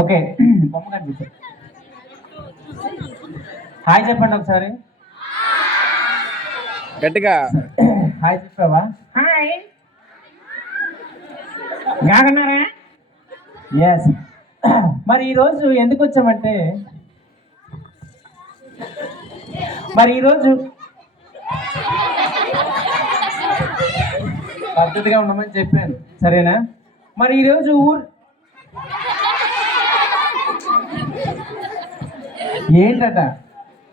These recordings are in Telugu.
ఓకే బొమ్మ కనిపిస్తుంది. హాయ్ చెప్పండి ఒకసారి. గట్టిగా హాయ్ చెప్పావా? హాయ్ బాగున్నారా? ఎస్. మరి ఈరోజు ఎందుకు వచ్చామంటే ఈరోజు పద్ధతిగా ఉండమని చెప్పాను, సరేనా? మరి ఈరోజు ఏంటట?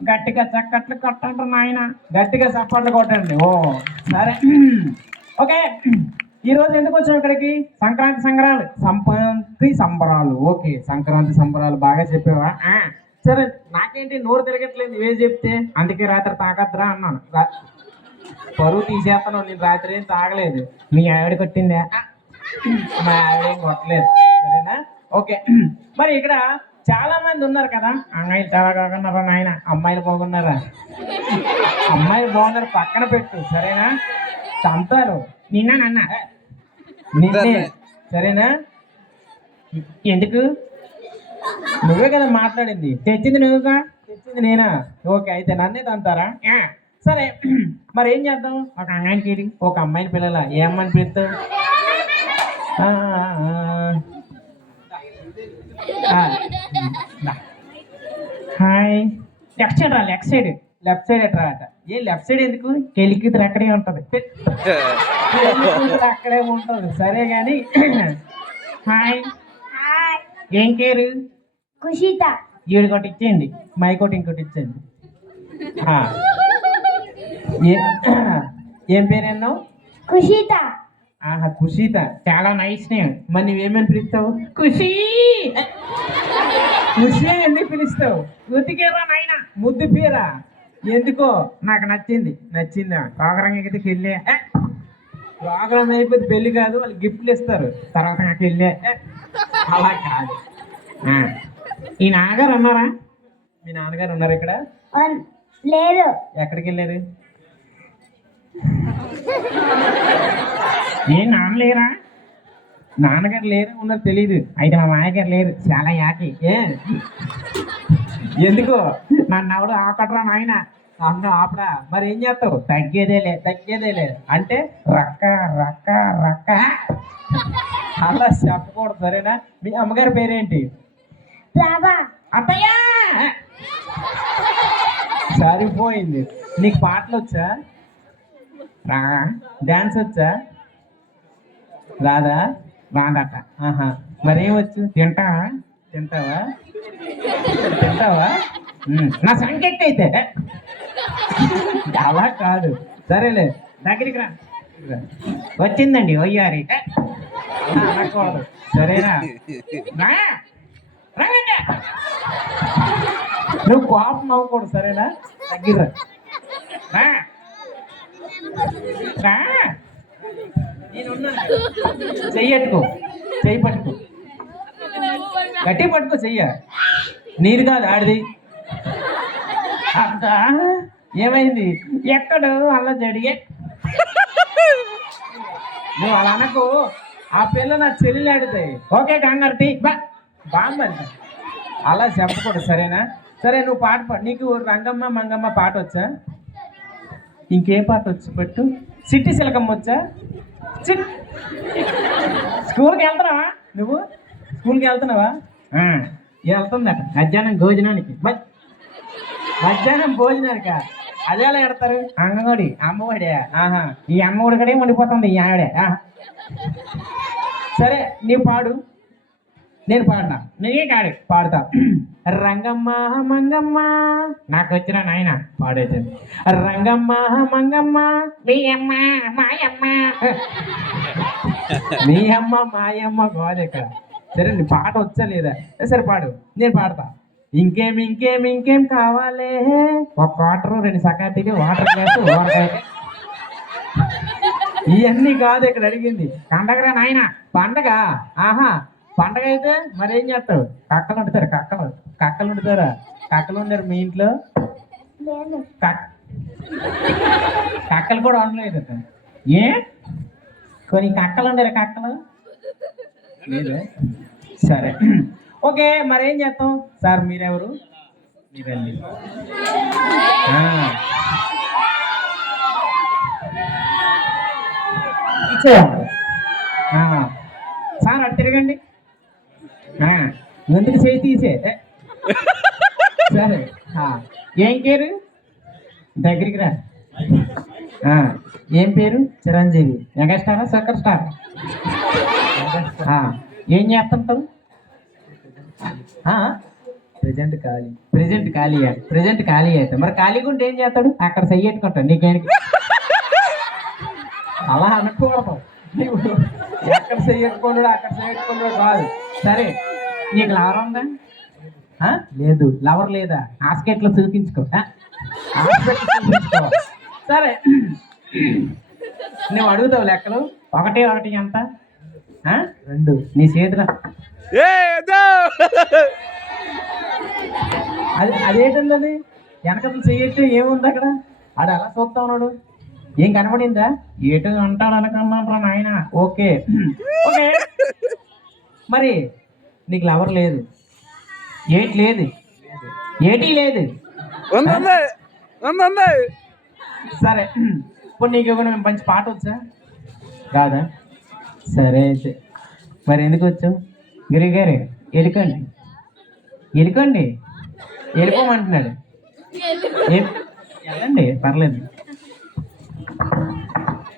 గట్టిగా చక్కట్లు కొట్టండి నాయన, గట్టిగా చప్పట్లు కొట్టండి. ఓ సరే ఓకే. ఈరోజు ఎందుకు వచ్చాం ఇక్కడికి? సంక్రాంతి సంబరాలు. ఓకే, సంక్రాంతి సంబరాలు బాగా చెప్పావా? సరే, నాకేంటి నోరు తిరగట్లేదు ఇవే చెప్తే, అందుకే రాత్రి తాగద్దురా అన్నాను. పరువు తీసేస్తాను, నేను రాత్రి ఏం తాగలేదు. మీ ఆవిడ కొట్టిందా? మా ఆవిడ ఏం కొట్టలేదు, సరేనా? ఓకే. మరి ఇక్కడ చాలా మంది ఉన్నారు కదా, అమ్మాయిలు చాలా బాగున్నారా నాయన, అమ్మాయిలు బాగున్నారా? అమ్మాయిలు బాగున్నారు పక్కన పెట్టు, సరేనా? చంతారు నిన్న నిన్నే, సరేనా? ఎందుకు? నువ్వే కదా మాట్లాడింది, తెచ్చింది నువ్వుగా, తెచ్చింది నేనా? ఓకే, అయితే నన్నే తంతారా? సరే, మరి ఏం చేద్దాం? ఒక అమ్మాయిని ఒక అమ్మాయిని పిల్లల ఏ అమ్మాయిని పిలుస్తావు? హాయ్. లెఫ్ట్ సైడ్ రా, లెఫ్ట్ సైడ్. లెఫ్ట్ సైడ్ ఎట్రా అట? ఏ లెఫ్ట్ సైడ్ ఎందుకు? కూతురు అక్కడే ఉంటది, అక్కడే ఉంటుంది. సరే గాని హాయ్. ఏం పేరు? కుషిత. ఈడు కొట్టి ఇచ్చేయండి, మైకోటి ఇంకోటి ఇచ్చేయండి. ఏం పేరు అన్నావు? కుషిత. ఆహా, కుషిత, చాలా నైస్ నేమ్. మరి నువ్వేమని పిలుస్తావు? ఖుషి. ఖుషి ఎందుకు పిలుస్తావు? ఉతికేరా నాయన, ముద్దు పేరా? ఎందుకో నాకు నచ్చిందా? ప్రోగ్రామ్ ఎక్కితే పెళ్ళే. ప్రోగ్రామ్ అయిపోతే పెళ్లి కాదు, వాళ్ళు గిఫ్ట్లు ఇస్తారు, తర్వాత నాకు పెళ్ళే. అలా కాదు. ఈ నాన్నగారు ఉన్నారా? మీ నాన్నగారు ఉన్నారు ఇక్కడ? లేరు. ఎక్కడికి వెళ్ళారు? ఏ నాన్న లేరా? నాన్నగారు లేరు, ఉన్నది తెలీదు. అయితే మా మాయగారు లేరు, చాలా యాకి. ఎందుకో నన్ను ఎవడు ఆపడరా నాయన, నన్ను ఆపడా. మరి ఏం చేస్తావు? తగ్గేదేలే అంటే రక్క రక్క రక్క అలా చెప్పకూడదు, సరేనా? మీ అమ్మగారి పేరేంటి? అత్తయ్యా. సరిపోయింది. నీకు పాటలు వచ్చా? డాన్స్ వచ్చా? రాదట. ఆహా, మరేం వచ్చు? తింటావా? నా సంకెట్ అయితే అలా కాదు, సరేలే. దగ్గరికి రా. వచ్చిందండి వయ్యారి అనకూడదు, సరేనా? నువ్వు కోపం నవ్వకూడదు, సరేనా? దగ్గర చెయ్యట్టుకో, చెయ్యి పట్టుకో, గట్టి పట్టుకో, చెయ్య. నీరు కాదు ఆడిది. అంతా ఏమైంది? ఎక్కడు అలా జరిగే? నువ్వు అలా అనకు, ఆ పిల్ల నా చెల్లెలు ఆడుతాయి. ఓకే కంగారు బాగుంది, అలా చెప్పకూడదు, సరేనా? సరే, నువ్వు పాట పాడు. నీకు రంగమ్మ మంగమ్మ పాట వచ్చా? ఇంకేం పాట వచ్చు పెట్టు. సిట్టి సిలకమ్మ వచ్చా? స్కూల్కి వెళ్తున్నావా నువ్వు? స్కూల్కి వెళ్తున్నావా? వెళ్తుందట మధ్యాహ్నం భోజనానికి. మధ్యాహ్నం భోజనానిక? అదే అలా ఎడతారు? అంగన్వాడి అమ్మఒడే. ఆహా, ఈ అమ్మఒడి కడే ఉండిపోతుంది ఈ ఆవిడే. సరే, నీవు పాడు, నేను పాడినా. నేనే కాడు పాడుతా. రంగమ్మ మంగమ్మ, నాకు వచ్చిన నాయన పాడేది. రంగమ్మ మంగమ్మ, మీ అమ్మ మాయమ్మ కాదు ఇక్కడ. సరే, నీ పాట వచ్చా లేదా? సరే పాడు, నేను పాడతా. ఇంకేం కావాలి? ఒక క్వార్టరు, 2 సకాతీలు, వాటర్ గ్లాసు, ఓరకాయ. ఇవన్నీ కాదు ఇక్కడ అడిగింది. పండగరా నాయన, పండగ. ఆహా, పండగ అయితే మరేం చేస్తావు? కక్కలు వండుతారు. కక్కలు వండుతారా? కక్కలు ఉన్నారు మీ ఇంట్లో? కక్కలు కూడా వండలేదు. ఏ కొన్ని కక్కలు ఉండరు? కక్కలు లేదు. సరే, ఓకే మరి ఏం చేస్తాం సార్ మీరెవరు మీరండి ఇచ్చేయండి సార్ అటు తిరగండి ఎందుకు చేయి తీసే సరే ఏం పేరు దగ్గరికి రా ఏం పేరు చిరంజీవి మెగాస్టారా సూపర్ స్టార్ ఏం చేస్తుంటారు ప్రెజెంట్ ఖాళీ అయితే మరి ఖాళీగా ఉంటే ఏం చేస్తాడు అక్కడ చెయ్యట్టుకుంటాడు నీకేంటి అలా అనుకోవడం నీవు ఎక్కడ చెయ్యట్టుకున్నాడు అక్కడ చెయ్యట్టుకున్నాడు కాదు సరే నీకు లవర్ ఉందా లేదు లవర్ లేదా హాస్కెట్లో చూపించుకో సరే నువ్వు అడుగుతావు లెక్కలు 1 1 ఎంత 2 నీ చేతిలో అదేంటండి అది వెనకలు చెయ్యట్టు ఏముంది అక్కడ ఆడు అలా చూస్తా ఉన్నాడు ఏం కనబడిందా ఏటు అంటాడు అనుకున్నాను నాయన ఓకే ఓకే మరి నీకు లవర్ లేదు ఏటి లేదు ఏటీ లేదు సరే ఇప్పుడు నీకు ఏమైనా మంచి పాట వచ్చా కాదా సరే అయితే మరి ఎందుకు వచ్చావు గిరిగారు ఎలుకండి వెళ్ళిపోమంటున్నాడు వెళ్ళండి పర్లేదు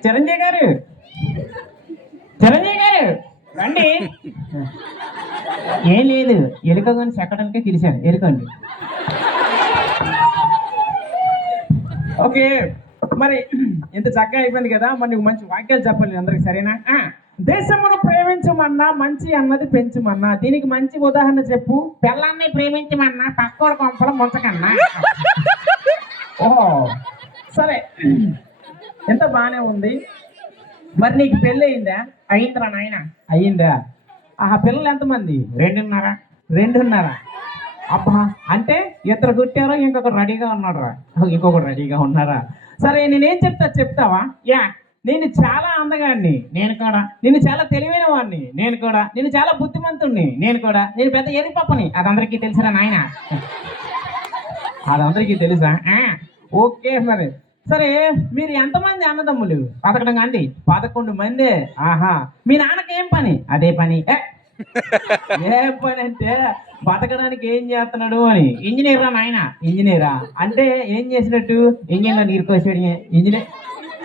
చిరంజీవి గారు రండి ఏం లేదు ఎలుక కానీ చెక్కడానికే పిలిచాను ఎలుకండి ఓకే మరి ఇంత చక్కగా అయిపోయింది కదా మరి నీకు మంచి వాక్యాలు చెప్పాలి అందరికి సరేనా దేశమును ప్రేమించమన్నా మంచి అన్నది పెంచమన్నా దీనికి మంచి ఉదాహరణ చెప్పు పిల్లాన్ని ప్రేమించమన్నా పక్కోడు కొంపల ముంచకన్నా ఓహో సరే ఎంత బాగానే ఉంది మరి నీకు పెళ్ళి అయిందా నాయన అయ్యిందా పిల్లలు ఎంతమంది 2.5 అబ్బా అంటే ఇద్దరు కుట్టారో ఇంకొకటి రెడీగా ఉన్నారా సరే నేనేం చెప్తావా నేను చాలా అందగాడిని నేను చాలా తెలివైన వాడిని నేను చాలా బుద్ధిమంతుణ్ణి నేను పెద్ద ఎరిపప్పని అదందరికీ తెలుసురా నాయన అదందరికీ తెలుసా ఓకే మరి సరే మీరు ఎంతమంది అన్నదమ్ములు 11 మంది మీ నాన్నకి ఏం పని అదే పని ఏ పని అంటే బతకడానికి ఏం చేస్తున్నాడు అని ఇంజనీరా నాయన ఇంజనీరా అంటే ఏం చేసినట్టు ఇంజన్లో నీరు పోసాడు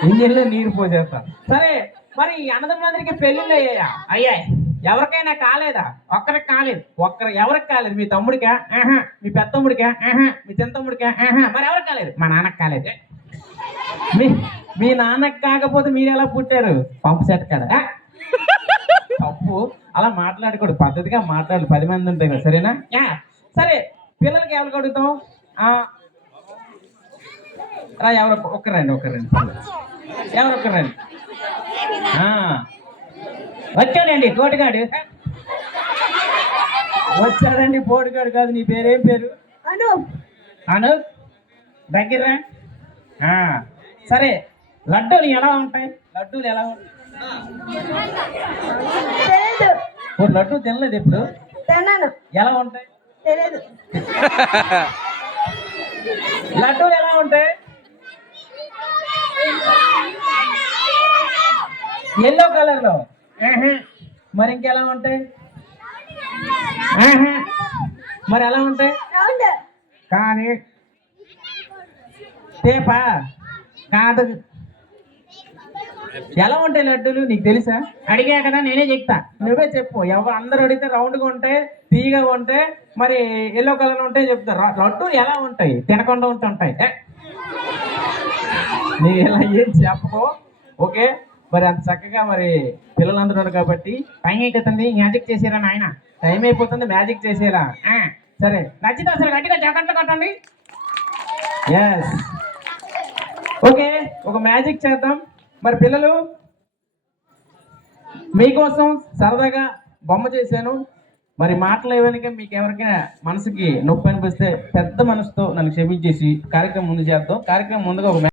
ఇంజన్లో నీరు పోసేస్తా సరే మరి అన్నదమ్ములందరికీ పెళ్ళిళ్ళు అయ్యాయి ఎవరికైనా కాలేదా ఎవరికి కాలేదు మీ తమ్ముడికా మీ పెద్దమ్ముడికా మీ చిన్నతమ్ముడికా మరి ఎవరికి కాలేదు మా నాన్నకి కాలేదు మీ నాన్నకి కాకపోతే మీరు ఎలా పుట్టారు పంపు సెట్ కదా తప్పు అలా మాట్లాడకూడదు పద్ధతిగా మాట్లాడు 10 మంది ఉంటాయి కదా సరేనా సరే పిల్లలకి ఎవరికి అడుగుతాం ఒక్కరండి వచ్చాడండి కోటిగాడు వచ్చాడండి పోటుగాడు కాదు నీ పేరేం పేరు అను దగ్గర సరే లడ్డూలు ఎలా ఉంటాయి లడ్డూ తినలేదు ఎప్పుడు ఎలా ఉంటాయి తెలియదు లడ్డూలు ఎలా ఉంటాయి ఎల్లో కలర్ లో మరి ఇంకెలా ఉంటాయి మరి ఎలా ఉంటాయి కానీ తేపా కాదు ఎలా ఉంటాయి లడ్డూలు నీకు తెలుసా అడిగా కదా నేనే చెప్తా నువ్వే చెప్పు అందరూ అడిగితే రౌండ్గా ఉంటాయి తీయగా ఉంటాయి మరి ఎల్లో కలర్ ఉంటాయి చెప్తారు లడ్డూలు ఎలా ఉంటాయి తినకుండా ఉంటాయి నీ ఇలా ఏం చెప్పకో ఓకే మరి అంత చక్కగా మరి పిల్లలందరూ కాబట్టి టైం అయిపోతుంది మ్యాజిక్ చేసేరా నాయన టైం అయిపోతుంది మ్యాజిక్ చేసేరా సరే నచ్చితే అసలు గట్టిగా జాగ్రత్త కట్టండి ఎస్ ఓకే ఒక మ్యాజిక్ చేద్దాం మరి పిల్లలు మీకోసం సరదాగా బొమ్మ చేశాను మరి మాటలు ఏవైనా మీకు ఎవరికైనా మనసుకి నొప్పి అనిపిస్తే పెద్ద మనసుతో నన్ను క్షమించేసి కార్యక్రమం ముందు చేద్దాం కార్యక్రమం ముందుగా ఒక